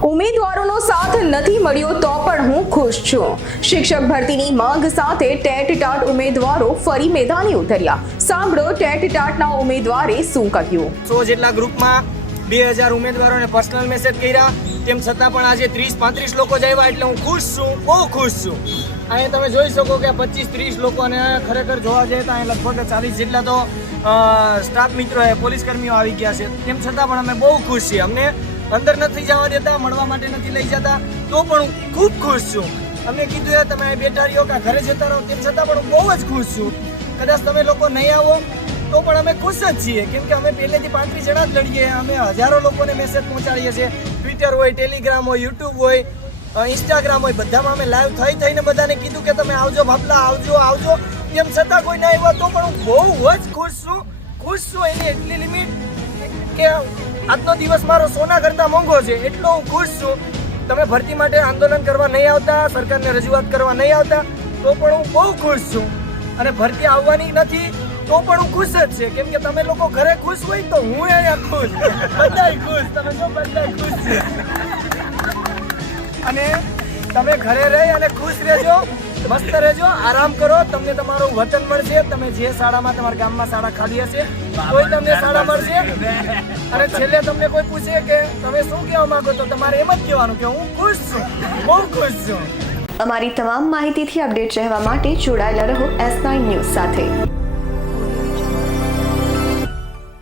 ઉમેદવારોનો સાથ નથી મળ્યો તો પણ હું ખુશ છું. શિક્ષક ભરતીની માંગ સાથે ટેટ ટાટ ઉમેદવારો ફરી મેદાને ઉતર્યા. સાંભળો ટેટ ટાટના ઉમેદવારે શું કહ્યું. સો જેટલા ગ્રુપમાં બે હજાર ઉમેદવારોને પર્સનલ મેસેજ કર્યા. તેમ છતાં પણ આજે ત્રીસ પાંત્રીસ લોકો જ આવ્યા એટલે હું ખુશ છું, બહુ ખુશ છું. અહીંયા તમે જોઈ શકો કે પચીસ ત્રીસ લોકોને ખરેખર જોવા જઈએ તો અહીંયા લગભગ ચાલીસ જેટલા તો સ્ટાફ મિત્રો પોલીસ કર્મીઓ આવી ગયા છે. તેમ છતાં પણ અમે બહુ ખુશ છીએ. અમને અંદર નથી જવા દેતા, મળવા માટે નથી લઈ જતા, તો પણ હું ખૂબ ખુશ છું. અમને કીધું એ, તમે બેઠા રહ્યો કે ઘરે જતા રહો, તેમ છતાં પણ હું બહુ જ ખુશ છું. કદાચ તમે લોકો નહીં આવો, તો પણ અમે ખુશ જ છીએ. કેમ કે અમે પહેલેથી પાંત્રીસ જણા જ લડીએ, અમે હજારો લોકોને મેસેજ પહોંચાડીએ છીએ. ટ્વિટર હોય ટેલિગ્રામ હોય યુટ્યુબ હોય ઇન્સ્ટાગ્રામ હોય, બધામાં અમે લાઈવ થઈ થઈને બધાને કીધું કે તમે આવજો, ભાપલા, આવજો આવજો. એમ છતાં કોઈ ના આવ્યો, તો પણ હું બહુ જ ખુશ છું. ખુશ છું એની એટલી લિમિટ કે આજનો દિવસ મારો સોના કરતાં મોંઘો છે, એટલો હું ખુશ છું. તમે ભરતી માટે આંદોલન કરવા નહીં આવતા, સરકારને રજૂઆત કરવા નહીં આવતા, તો પણ હું બહુ ખુશ છું. અને ભરતી આવવાની નથી, તો પણ હું ખુશ જ છે. કેમ કે તમે લોકો ઘરે ખુશ હોય તો હું અહીંયા ખુશ. બધાય ખુશ. તમે જો બધાય ખુશ છે. અને તમે ઘરે રહી અને ખુશ રહેજો, મસ્ત રહેજો, આરામ કરો. તમને તમારું વતન મળશે. તમે જે શાળામાં તમારા ગામમાં શાળા ખાલી હશે, તોય તમને શાળા મળશે. અને છેલ્લે તમને કોઈ પૂછે કે તમે શું કહેવા માંગો તો તમારે એમ જ કહેવાનું કે હું ખુશ છું, બહુ ખુશ છું. અમારી તમામ માહિતીથી અપડેટ રહેવા માટે જોડાયેલા રહો એસ નાઇન ન્યૂઝ સાથે.